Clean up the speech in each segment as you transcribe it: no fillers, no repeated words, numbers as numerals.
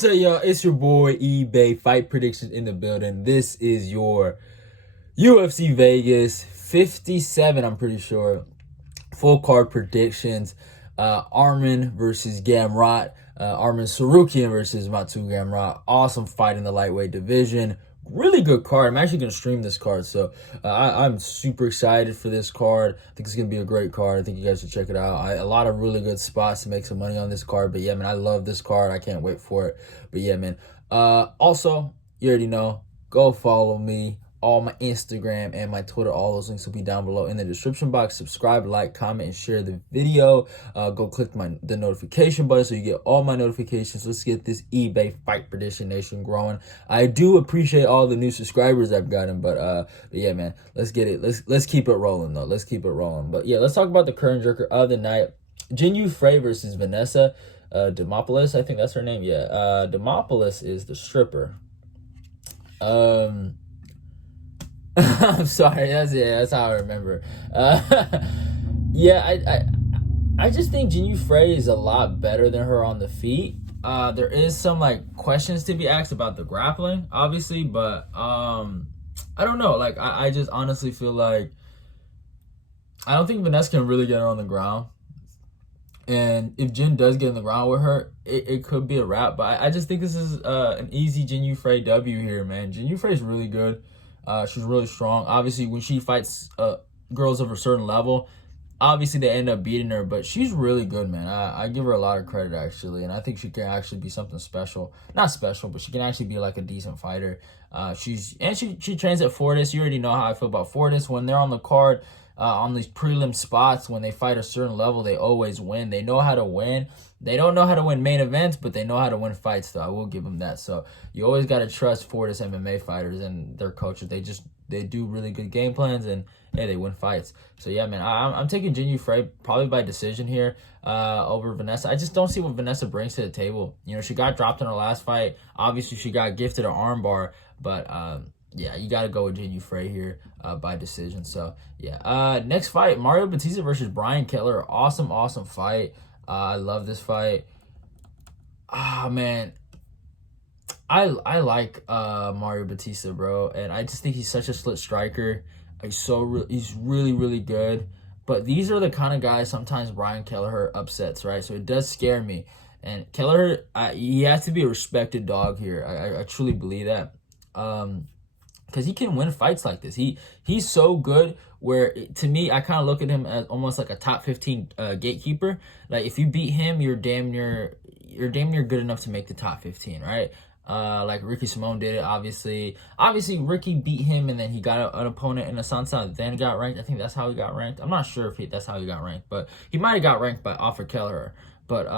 What's up, y'all? It's your boy eBay Fight Predictions in the building. This is your UFC Vegas 57, I'm pretty sure. Full card predictions. Arman versus Gamrot. Arman Tsarukyan versus Mateusz Gamrot. Awesome fight in the lightweight division. Really good card. I'm actually going to stream this card, so I'm super excited for this card. I think it's going to be a great card. I think you guys should check it out. A lot of really good spots to make some money on this card, but yeah, man, I love this card. I can't wait for it. But yeah, man. Also, you already know, go follow me. All my Instagram and my Twitter, all those links will be down below in the description box. Subscribe, like, comment, and share the video. Go click the notification button so you get all my notifications. Let's get this eBay Fight Prediction Nation growing. I do appreciate all the new subscribers I've gotten, but yeah, man, let's get it. Let's keep it rolling though. Let's keep it rolling. But yeah, let's talk about the current jerker of the night. Jinh Frey versus Vanessa Demopoulos. I think that's her name. Yeah, Demopoulos is the stripper. I'm sorry. That's how I remember. Yeah, I just think Jinh Frey is a lot better than her on the feet. There is some like questions to be asked about the grappling, obviously, but I don't know. Like I just honestly feel like I don't think Vanessa can really get her on the ground. And if Jinh does get in the ground with her, it could be a wrap. But I just think this is an easy Jinh Frey W here, man. Jinh Frey is really good. She's really strong. Obviously, when she fights girls of a certain level, obviously they end up beating her, but she's really good, man. I give her a lot of credit, actually, and I think she can actually be something special. Not special, but she can actually be like a decent fighter. She trains at Fortis. You already know how I feel about Fortis. When they're on the card, on these prelim spots, when they fight a certain level, they always win. They know how to win. They don't know how to win main events, but they know how to win fights, though. I will give them that. So you always got to trust Fortis MMA fighters and their coaches. They do really good game plans, and hey, they win fights. So yeah, man, I'm taking Jinh Frey probably by decision here over Vanessa. I just don't see what Vanessa brings to the table. You know, she got dropped in her last fight. Obviously, she got gifted an armbar, but yeah, you got to go with Jinh Frey here by decision. So yeah, next fight, Mario Bautista versus Brian Kelleher. Awesome fight. I love this fight. Man, I like Mario Bautista, bro, and I just think he's such a split striker. He's really good. But these are the kind of guys sometimes Brian Kelleher upsets, right? So it does scare me. And Kelleher, he has to be a respected dog here. I truly believe that. Because he can win fights like this. He's so good where, to me, I kind of look at him as almost like a top 15 gatekeeper. Like, if you beat him, you're damn near good enough to make the top 15, right? Like Ricky Simone did it, obviously. Obviously, Ricky beat him, and then he got an opponent in Asante, then got ranked. I think that's how he got ranked. I'm not sure if that's how he got ranked, but he might have got ranked by Offer Kelleher. But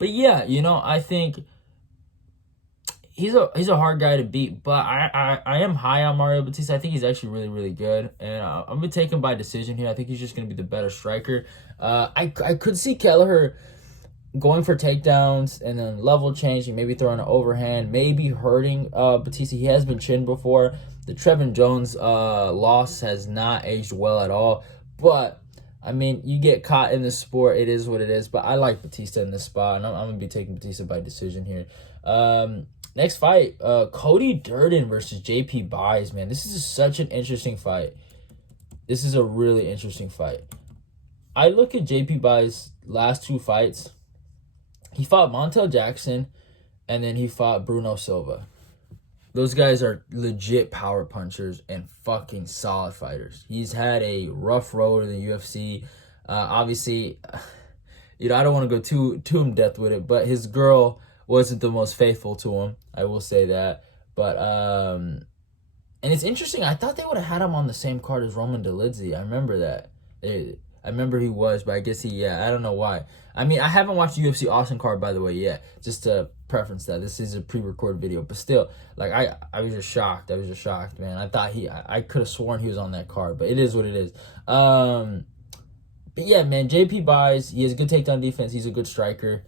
yeah, you know, I think he's a hard guy to beat, but I am high on Mario Bautista. I think he's actually really good, and I'm gonna take him by decision here. I think he's just gonna be the better striker. I could see Kelleher going for takedowns and then level changing, maybe throwing an overhand, maybe hurting Bautista. He has been chinned before. The Trevin Jones loss has not aged well at all, but I mean, you get caught in this sport, it is what it is. But I like Bautista in this spot, and I'm gonna be taking Bautista by decision here. Next fight, Cody Durden versus JP Buys, man. This is such an interesting fight. This is a really interesting fight. I look at JP Buys' last two fights. He fought Montel Jackson, and then he fought Bruno Silva. Those guys are legit power punchers and fucking solid fighters. He's had a rough road in the UFC. Obviously, you know, I don't want to go too in depth with it, but his girl wasn't the most faithful to him. I will say that. But and it's interesting. I thought they would have had him on the same card as Roman Dolidze. I remember that. I remember he was, but I guess I don't know why. I mean, I haven't watched UFC Austin card, by the way, yet. Just to preference that. This is a pre-recorded video. But still, like, I was just shocked. I was just shocked, man. I thought I could have sworn he was on that card, but it is what it is. But yeah, man, JP Buys, he has good takedown defense. He's a good striker.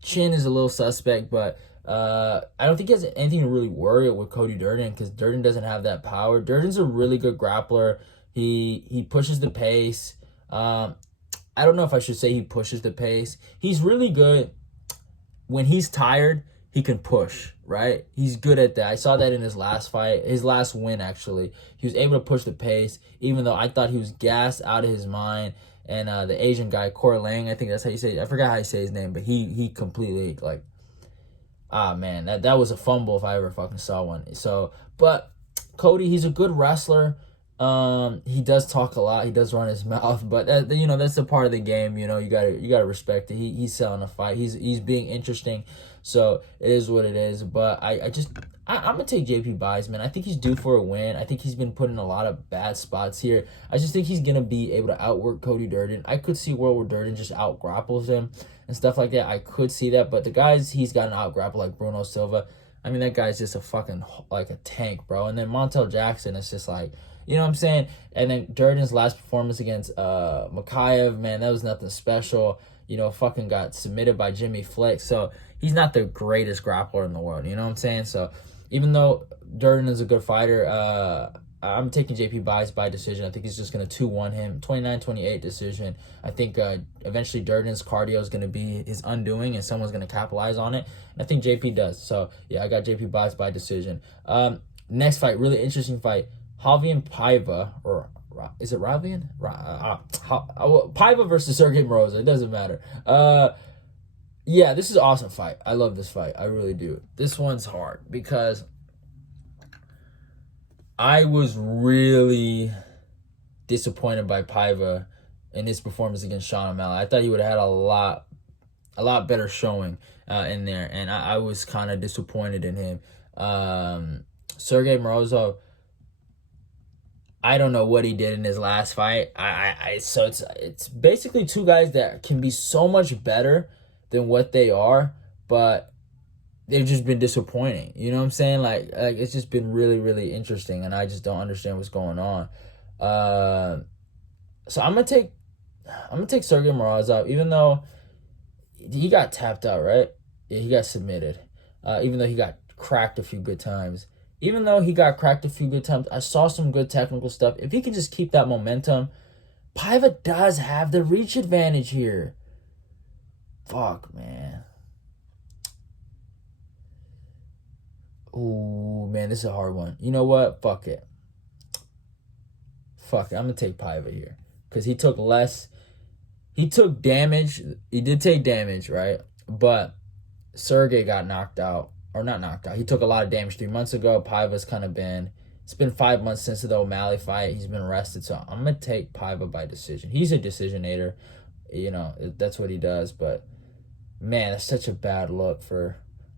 Chin is a little suspect, but I don't think he has anything to really worry with Cody Durden, because Durden doesn't have that power. Durden's a really good grappler. He pushes the pace. I don't know if I should say he pushes the pace. He's really good when he's tired. he can push, right? He's good at that. I saw that in his last fight, his last win, actually. He was able to push the pace, even though I thought he was gassed out of his mind. And the Asian guy, Cor Lang, I think that's how you say it. I forgot how you say his name, but he completely, like, man, that was a fumble if I ever fucking saw one. So, but Cody, he's a good wrestler. He does talk a lot. He does run his mouth, but that's a part of the game. You gotta respect it. He's selling a fight. He's being interesting. So it is what it is. But I'm gonna take JP Buys, man. I think he's due for a win. I think he's been put in a lot of bad spots here. I just think he's gonna be able to outwork Cody Durden. I could see a world where Durden just out grapples him and stuff like that. I could see that. But the guys he's got an out grapple like Bruno Silva. I mean, that guy's just a fucking like a tank, bro. And then Montel Jackson is just like, you know what I'm saying? And then Durden's last performance against Makayev, man, that was nothing special. Fucking got submitted by Jimmy Flick. So he's not the greatest grappler in the world. You know what I'm saying? So even though Durden is a good fighter, I'm taking JP Buys by decision. I think he's just going to 2-1 him. 29-28 decision. I think eventually Durden's cardio is going to be his undoing and someone's going to capitalize on it. And I think JP does. So, yeah, I got JP Buys by decision. Next fight, really interesting fight. Javier Paiva, or is it Raulian? Paiva versus Sergey Morozov. It doesn't matter. Yeah, this is an awesome fight. I love this fight. I really do. This one's hard because I was really disappointed by Paiva in his performance against Sean O'Malley. I thought he would have had a lot better showing in there, and I was kind of disappointed in him. Sergey Morozov, I don't know what he did in his last fight. So it's basically two guys that can be so much better than what they are, but they've just been disappointing. You know what I'm saying? Like it's just been really, really interesting, and I just don't understand what's going on. So I'm gonna take Sergey Morozov, even though he got tapped out, right? Yeah, he got submitted. Even though he got cracked a few good times. I saw some good technical stuff. If he can just keep that momentum, Paiva does have the reach advantage here. Fuck, man. Ooh, man, this is a hard one. You know what? Fuck it. I'm going to take Paiva here. Because he took less. He took damage. He did take damage, right? But Sergey got knocked out. Or not knocked out. He took a lot of damage 3 months ago. Paiva's kind of been... It's been 5 months since the O'Malley fight. He's been rested. So I'm going to take Paiva by decision. He's a decisionator. That's what he does. But, man, that's such a bad look for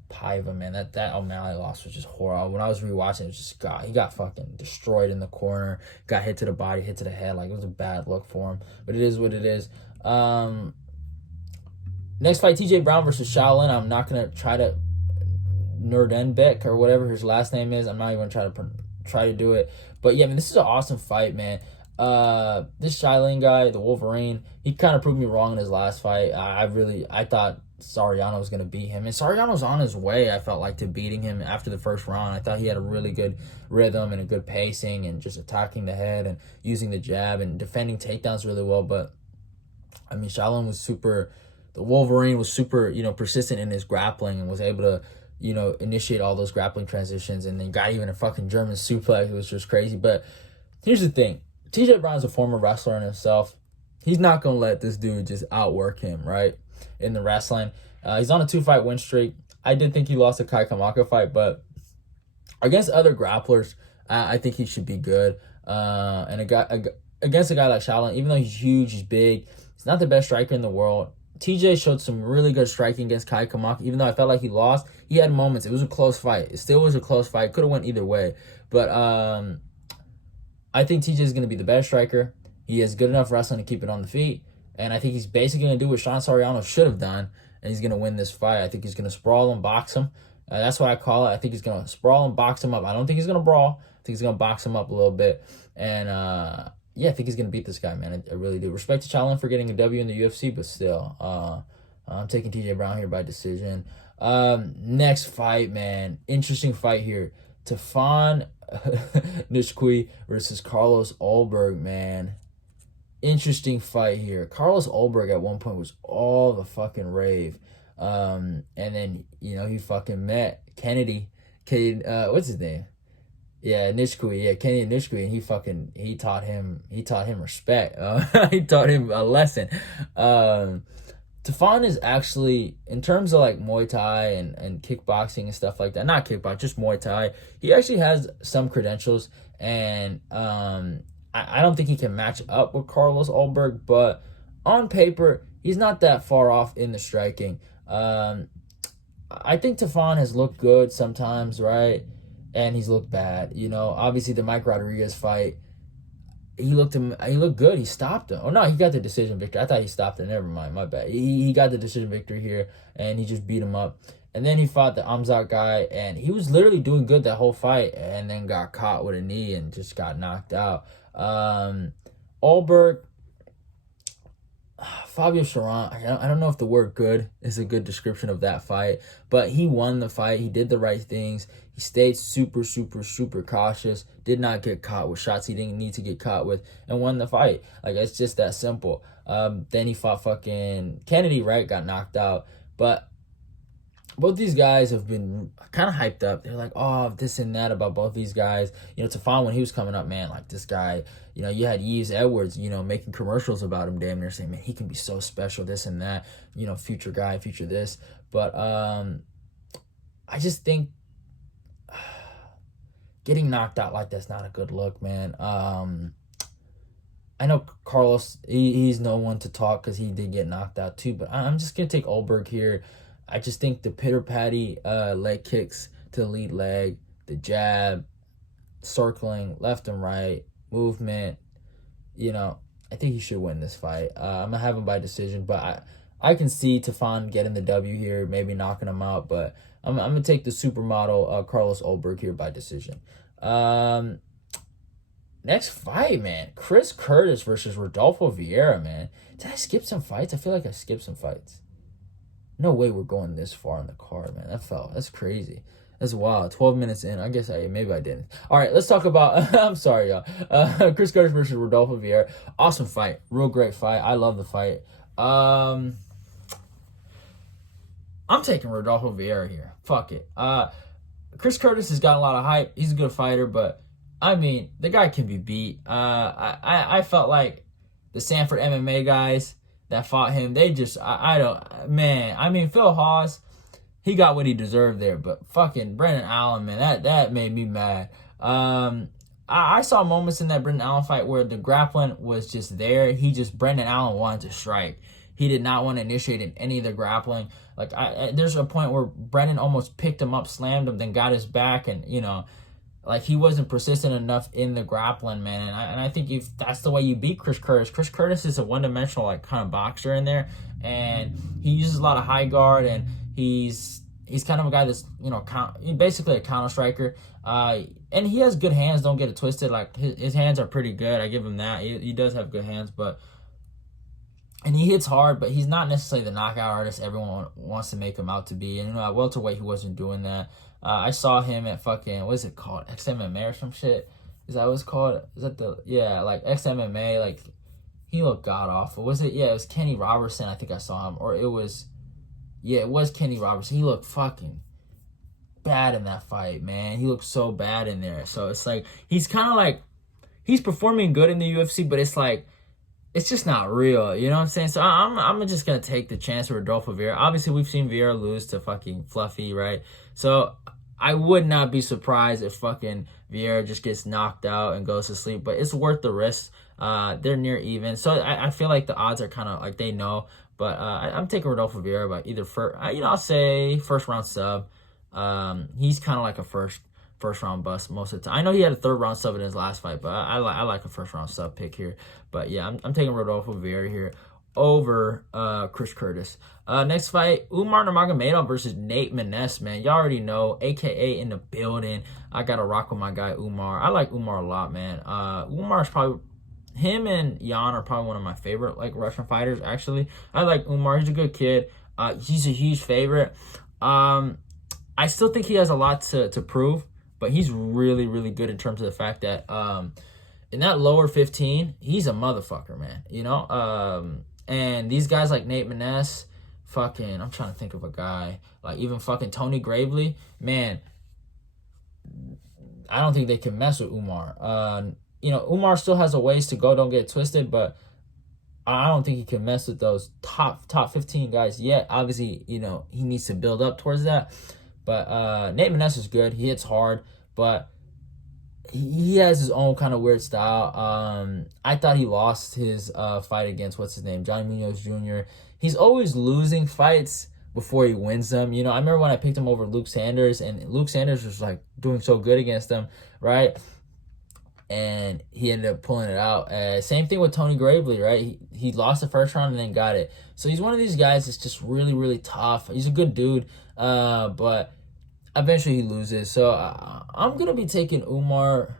Paiva, man. That O'Malley loss was just horrible. When I was rewatching it, he got fucking destroyed in the corner. Got hit to the body, hit to the head. Like, it was a bad look for him. But it is what it is. Next fight, TJ Brown versus Shaolin. I'm not going to try to... Nuerdanbieke or whatever his last name is. I'm not even going to try to do it. But yeah, this is an awesome fight, man. This Shaolin guy, the Wolverine, he kind of proved me wrong in his last fight. I thought Soriano was going to beat him. And Soriano's on his way, I felt like, to beating him after the first round. I thought he had a really good rhythm and a good pacing and just attacking the head and using the jab and defending takedowns really well. But, I mean, Shaolin was super... The Wolverine was super, persistent in his grappling and was able to initiate all those grappling transitions, and then got even a fucking German suplex. It was just crazy. But here's the thing. TJ Brown's a former wrestler in himself. He's not going to let this dude just outwork him, right, in the wrestling. He's on a 2-fight win streak. I did think he lost a Kai Kamaka fight, but against other grapplers, I think he should be good. And against a guy like Shaolin, even though he's huge, he's big, he's not the best striker in the world. TJ showed some really good striking against Kai Kamaka. Even though I felt like he lost, he had moments. It was a close fight. It still was a close fight. Could have went either way. But I think TJ is going to be the better striker. He has good enough wrestling to keep it on the feet. And I think he's basically going to do what Sean Soriano should have done. And he's going to win this fight. I think he's going to sprawl and box him. That's what I call it. I think he's going to sprawl and box him up. I don't think he's going to brawl. I think he's going to box him up a little bit. And... yeah, I think he's going to beat this guy, man. I really do. Respect to Shaolin for getting a W in the UFC, but still. I'm taking TJ Brown here by decision. Next fight, man. Interesting fight here. Tafon Nchukwi versus Carlos Ulberg, man. Interesting fight here. Carlos Ulberg at one point was all the fucking rave. And then, he fucking met Kennedy, what's his name? Yeah, Nchukwi. Yeah, Kenny Nchukwi, and he taught him respect. He taught him a lesson. Tafon is actually, in terms of like Muay Thai and kickboxing and stuff like that, not kickboxing, just Muay Thai, he actually has some credentials, and I don't think he can match up with Carlos Ulberg, but on paper, he's not that far off in the striking. I think Tafon has looked good sometimes, right? And he's looked bad. Obviously the Mike Rodriguez fight, he looked good. He stopped him. Oh no, he got the decision victory. I thought he stopped him. Never mind, my bad. He got the decision victory here, and he just beat him up. And then he fought the Amzat guy, and he was literally doing good that whole fight, and then got caught with a knee and just got knocked out. Ulberg, Fabio Sharon, I don't know if the word good is a good description of that fight, but he won the fight. He did the right things. He stayed super, super, super cautious, did not get caught with shots he didn't need to get caught with, and won the fight. Like, it's just that simple. Then he fought fucking Kennedy, right? Got knocked out. But both these guys have been kind of hyped up. They're like, oh, this and that about both these guys. Tafon, when he was coming up, man, like this guy, you had Yves Edwards, making commercials about him, damn near saying, man, he can be so special, this and that, future guy, future this. But I just think getting knocked out like that's not a good look, man. I know Carlos, he's no one to talk because he did get knocked out too, but I'm just going to take Ulberg here. I just think the pitter-patty leg kicks to the lead leg, the jab, circling left and right, movement, I think he should win this fight. I'm going to have him by decision, but I can see Tafon getting the W here, maybe knocking him out, but I'm going to take the supermodel Carlos Ulberg here by decision. Next fight, man. Chris Curtis versus Rodolfo Vieira, man. Did I skip some fights? I feel like I skipped some fights. No way we're going this far in the card, man. That's crazy. That's wild. 12 minutes in. I guess maybe I didn't. All right, let's talk about... I'm sorry, y'all. Chris Curtis versus Rodolfo Vieira. Awesome fight. Real great fight. I love the fight. I'm taking Rodolfo Vieira here. Fuck it. Chris Curtis has got a lot of hype. He's a good fighter, but, I mean, the guy can be beat. I felt like the Sanford MMA guys that fought him, they just, Phil Hawes, he got what he deserved there, but fucking Brendan Allen, man, that made me mad. I saw moments in that Brendan Allen fight where the grappling was just there. Brendan Allen wanted to strike. He did not want to initiate in any of the grappling. Like, there's a point where Brendan almost picked him up, slammed him, then got his back, and, like, he wasn't persistent enough in the grappling, man. And I think if that's the way you beat Chris Curtis. Chris Curtis is a one-dimensional, like, kind of boxer in there. And he uses a lot of high guard. And he's kind of a guy that's, basically a counter striker. And he has good hands. Don't get it twisted. Like, his hands are pretty good. I give him that. He does have good hands. And he hits hard, but he's not necessarily the knockout artist everyone wants to make him out to be. And, at welterweight, he wasn't doing that. I saw him at fucking, what is it called? XMMA or some shit? Is that what it's called? Is that like XMMA, like, he looked god-awful. Was it? Yeah, it was Kenny Robertson, I think I saw him. Or it was Kenny Robertson. He looked fucking bad in that fight, man. He looked so bad in there. So it's like, he's kind of like, he's performing good in the UFC, but it's like, it's just not real, you know what I'm saying? So I'm just going to take the chance with Rodolfo Vieira. Obviously, we've seen Vieira lose to fucking Fluffy, right? So I would not be surprised if fucking Vieira just gets knocked out and goes to sleep, but it's worth the risk. They're near even. So I feel like the odds are kind of like they know, but I'm taking Rodolfo Vieira by either I'll say first round sub. He's kind of like a first round bust most of the time. I know he had a third round sub in his last fight, but I like a first round sub pick here. But yeah, I'm taking Rodolfo Vieira here over Chris Curtis. Next fight, Umar Nurmagomedov versus Nate Maness, man. Y'all already know, AKA in the building. I got to rock with my guy Umar. I like Umar a lot, man. Umar's probably, him and Jan are probably one of my favorite, like, Russian fighters, actually. I like Umar. He's a good kid. He's a huge favorite. I still think he has a lot to prove, but he's really, really good in terms of the fact that in that lower 15, he's a motherfucker, man. And these guys like Nate Maness, fucking, I'm trying to think of a guy. Like, even fucking Tony Gravely, man, I don't think they can mess with Umar. Umar still has a ways to go, don't get it twisted, but I don't think he can mess with those top 15 guys yet. Obviously, he needs to build up towards that. But Nate Maness is good. He hits hard, but he has his own kind of weird style. I thought he lost his fight against, what's his name, Johnny Munoz Jr. He's always losing fights before he wins them. I remember when I picked him over Luke Sanders, and Luke Sanders was like doing so good against him, right? And he ended up pulling it out. Same thing with Tony Gravely, right? He lost the first round and then got it. So he's one of these guys that's just really, really tough. He's a good dude, but eventually he loses. So I'm going to be taking Umar.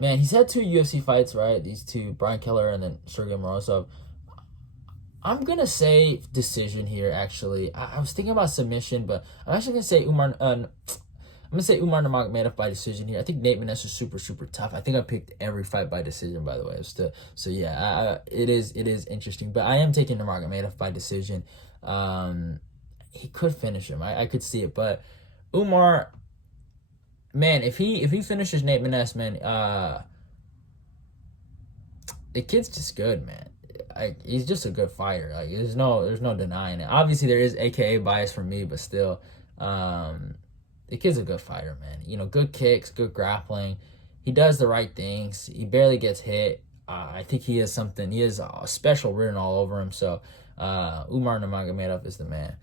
Man, he's had 2 UFC fights, right? These two, Brian Kelleher and then Sergey Morozov. I'm going to say decision here, actually. I was thinking about submission, but I'm actually going to say Umar. I'm going to say Umar Nurmagomedov by decision here. I think Nate Maness is super, super tough. I think I picked every fight by decision, by the way. So yeah, it is interesting. But I am taking Nurmagomedov by decision. He could finish him. I could see it. But Umar, man, if he finishes Nate Maness, man, the kid's just good, man. He's just a good fighter. Like, there's no denying it. Obviously, there is AKA bias for me, but still, the kid's a good fighter, man. Good kicks, good grappling. He does the right things. He barely gets hit. I think he has something. He has a special written all over him. So, Umar Nurmagomedov is the man.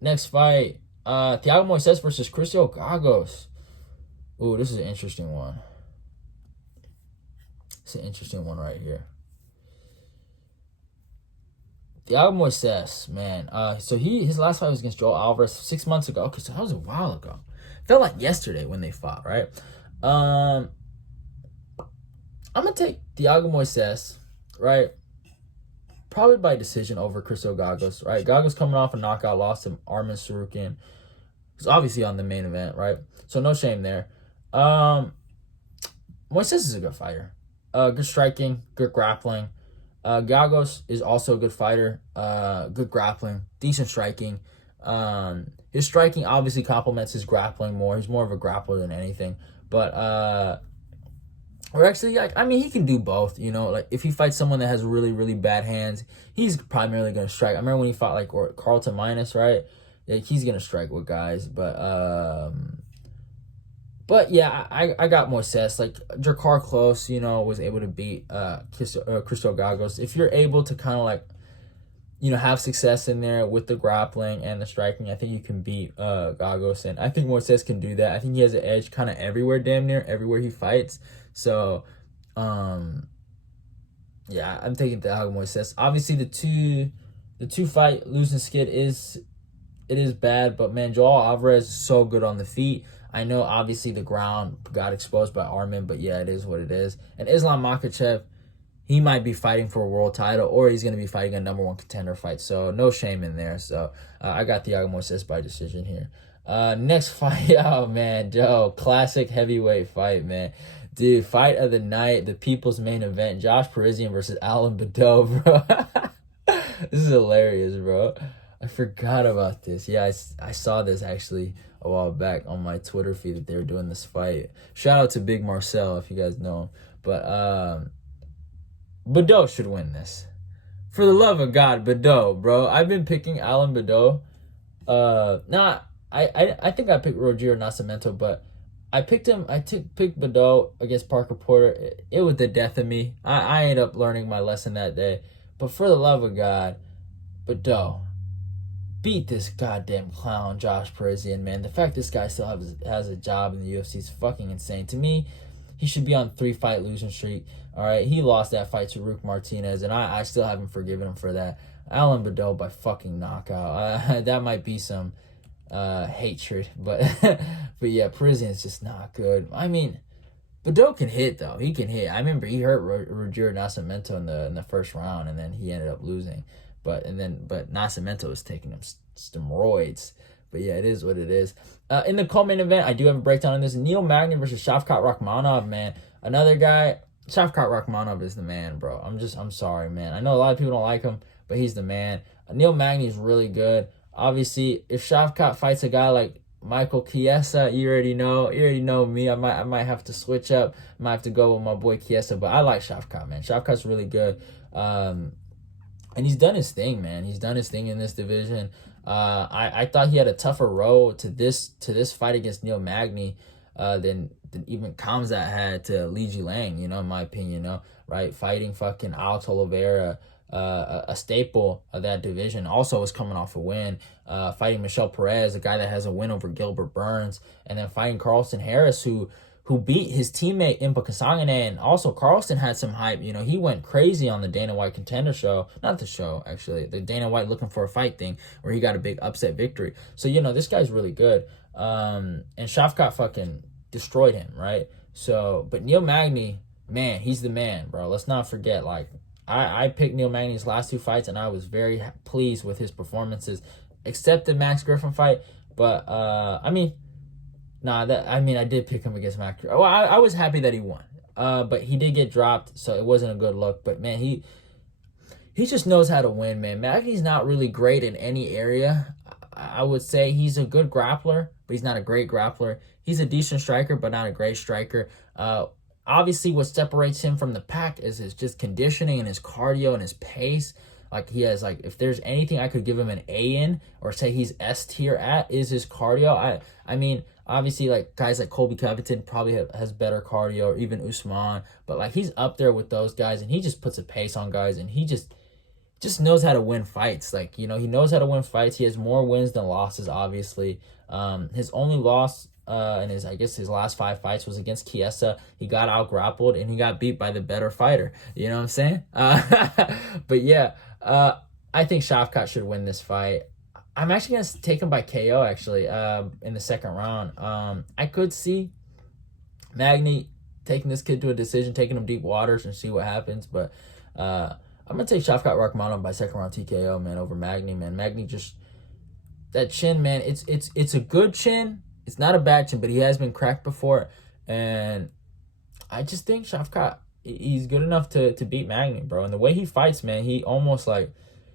Next fight, Thiago Moisés versus Christos Giagos. Ooh, this is an interesting one. It's an interesting one right here. Thiago Moisés, man. So his last fight was against Joel Alvarez 6 months ago. Okay, so that was a while ago. Felt like yesterday when they fought, right? I'm gonna take Thiago Moisés, right? Probably by decision over Christos Giagos, right? Giagos coming off a knockout loss to Arman Tsarukyan. He's obviously on the main event, right? So no shame there. Moisés is a good fighter. Good striking, good grappling. Giagos is also a good fighter, good grappling, decent striking. His striking obviously complements his grappling more. He's more of a grappler than anything. But he can do both. Like if he fights someone that has really, really bad hands, he's primarily going to strike. I remember when he fought like Carlton Maness, right? Yeah, he's going to strike with guys. But yeah, I got Moisés. Like, Drakkar Klose, was able to beat Christos Giagos. If you're able to kind of like, have success in there with the grappling and the striking, I think you can beat Giagos. And I think Moisés can do that. I think he has an edge kind of everywhere, damn near everywhere he fights. So, yeah, I'm taking Thiago Moisés. Obviously, the two fight losing skid is bad, but man, Joel Alvarez is so good on the feet. I know, obviously, the ground got exposed by Arman, but yeah, it is what it is. And Islam Makhachev, he might be fighting for a world title, or he's going to be fighting a number 1 contender fight. So, no shame in there. So, I got Thiago Moisés by decision here. Next fight, oh, man, Joe, classic heavyweight fight, man. Dude, fight of the night, the people's main event, Josh Parisian versus Alan Baudot, bro. This is hilarious, bro. I forgot about this. Yeah, I saw this, actually, a while back on my Twitter feed that they were doing this fight. Shout out to Big Marcel, if you guys know him. But Baudot should win this. For the love of God, Baudot, bro. I've been picking Alan Baudot. I think I picked Roger Nascimento, but I picked him. Picked Baudot against Parker Porter. It was the death of me. I ended up learning my lesson that day. But for the love of God, Baudot, beat this goddamn clown, Josh Parisian, man. The fact this guy still has a job in the UFC is fucking insane. To me, he should be on 3-fight losing streak. All right, he lost that fight to Rook Martinez, and I still haven't forgiven him for that. Alan Baudot by fucking knockout. That might be some hatred, but but yeah, Parisian is just not good. I mean, Baudot can hit though. He can hit. I remember he hurt Roger Nascimento in the first round, and then he ended up losing. But Nascimento was taking him steroids. But yeah, it is what it is. In the co-main event, I do have a breakdown on this. Magny versus Shavkat Rakhmonov, man. Another guy, Shavkat Rakhmonov is the man, bro. I'm sorry, man. I know a lot of people don't like him, but he's the man. Neil Magny is really good. Obviously, if Shavkat fights a guy like Michael Chiesa, you already know me. I might have to switch up. I might have to go with my boy Chiesa, but I like Shavkat, man. Shavkat's really good. And he's done his thing, man. He's done his thing in this division. I thought he had a tougher road to this fight against Neil Magny than even Khamzat had to Li Jilang, you know, in my opinion, you know, right? Fighting fucking Alex Oliveira, a staple of that division, also was coming off a win. Fighting Michel Perez, a guy that has a win over Gilbert Burns, and then fighting Carlston Harris, who beat his teammate Impa Kasangane, and also Carlston had some hype. You know, he went crazy on the Dana White Contender Show. Not the show, actually. The Dana White Looking for a Fight thing, where he got a big upset victory. So, you know, this guy's really good. And Shavkat fucking destroyed him, right? So, but Neil Magny, man, he's the man, bro. Let's not forget, like, I picked Neil Magny's last 2 fights, and I was very pleased with his performances, except the Max Griffin fight. But, I did pick him against Max. Well, I was happy that he won. But he did get dropped, so it wasn't a good look. But, man, he just knows how to win, man. Magny's not really great in any area. I would say he's a good grappler, but he's not a great grappler. He's a decent striker, but not a great striker. Obviously, what separates him from the pack is his just conditioning and his cardio and his pace. Like, he has, like, if there's anything I could give him an A in or say he's S tier at, is his cardio. I mean, obviously, like, guys like Colby Covington probably has better cardio, or even Usman. But, like, he's up there with those guys, and he just puts a pace on guys, and he just knows how to win fights. Like, you know, he knows how to win fights. He has more wins than losses, obviously. His only loss in his last 5 fights was against Chiesa. He got out grappled and he got beat by the better fighter. You know what I'm saying? But yeah, I think Shavkat should win this fight. I'm actually going to take him by KO, actually, in the second round. I could see Magny taking this kid to a decision, taking him deep waters and see what happens. But I'm going to take Shavkat Rakhmonov by second round TKO, man, over Magny, man. Magny just, that chin, man, it's a good chin. It's not a bad chin, but he has been cracked before. And I just think Shavkat, he's good enough to beat Magny, bro. And the way he fights, man, he almost like,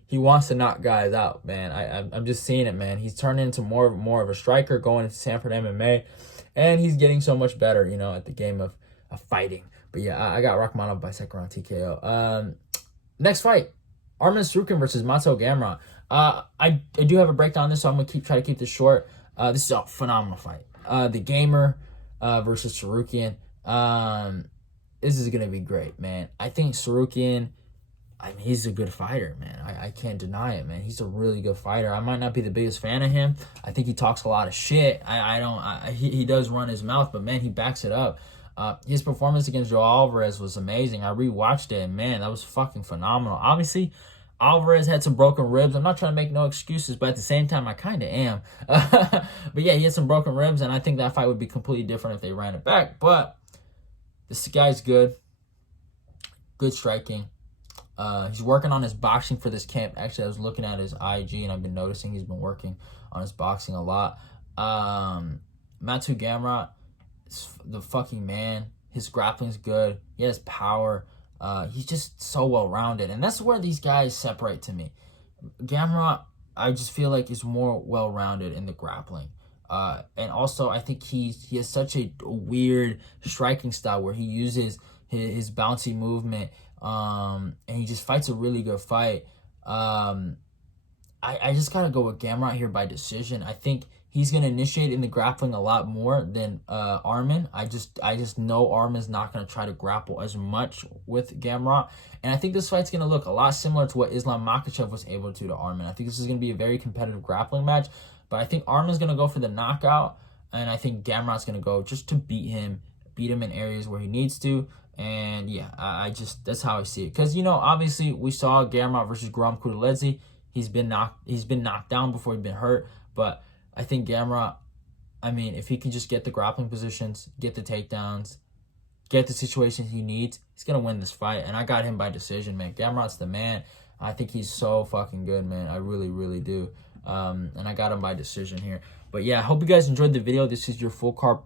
he wants to knock guys out, man. I'm just seeing it, man. He's turned into more of a striker going into Sanford MMA. And he's getting so much better, you know, at the game of fighting. But yeah, I got Rakhmonov by second round TKO. Next fight, Arman Tsarukyan versus Mateusz Gamrot. I do have a breakdown on this, so I'm going to try to keep this short. This is a phenomenal fight. The Gamer versus Tsarukyan. This is going to be great, man. I think Tsarukyan, I mean, he's a good fighter, man. I can't deny it, man. He's a really good fighter. I might not be the biggest fan of him. I think he talks a lot of shit. He does run his mouth, but, man, he backs it up. His performance against Joe Alvarez was amazing. I rewatched it, and, man, that was fucking phenomenal. Obviously, Alvarez had some broken ribs. I'm not trying to make no excuses, but at the same time, I kind of am. But yeah, he had some broken ribs, and I think that fight would be completely different if they ran it back. But this guy's good. Good striking. He's working on his boxing for this camp. Actually, I was looking at his IG, and I've been noticing he's been working on his boxing a lot. Mateusz Gamrot is the fucking man. His grappling's good. He has power. He's just so well-rounded. And that's where these guys separate to me. Gamrot, I just feel like, is more well-rounded in the grappling. And also, I think he has such a weird striking style where he uses his bouncy movement, and he just fights a really good fight. I just got to go with Gamrot here by decision. I think he's going to initiate in the grappling a lot more than Arman. I just know Arman's not going to try to grapple as much with Gamrot. And I think this fight's going to look a lot similar to what Islam Makhachev was able to Arman. I think this is going to be a very competitive grappling match. But I think Arman's going to go for the knockout. And I think Gamrot's going to go just to beat him in areas where he needs to. And yeah, that's how I see it. Because, you know, obviously we saw Gamrot versus Guram Kudelidze. He's been knocked down before he's been hurt. But I think Gamrot, I mean, if he can just get the grappling positions, get the takedowns, get the situations he needs, he's going to win this fight. And I got him by decision, man. Gamrot's the man. I think he's so fucking good, man. I really, really do. And I got him by decision here. But yeah, I hope you guys enjoyed the video. This is your full card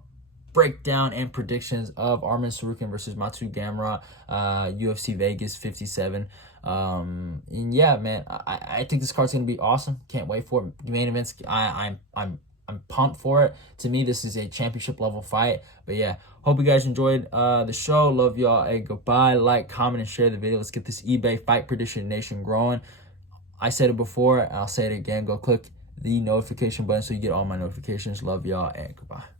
breakdown and predictions of Arman Tsarukyan versus Mateusz Gamrot, UFC Vegas 57. And yeah, man, I think this card's gonna be awesome. Can't wait for it. Main events, I'm pumped for it. To me, this is a championship level fight. But yeah, hope you guys enjoyed the show. Love y'all. Hey, goodbye. Like, comment, and share the video. Let's get this eBay Fight Prediction Nation growing. I said it before, I'll say it again. Go click the notification button so you get all my notifications. Love y'all, and goodbye.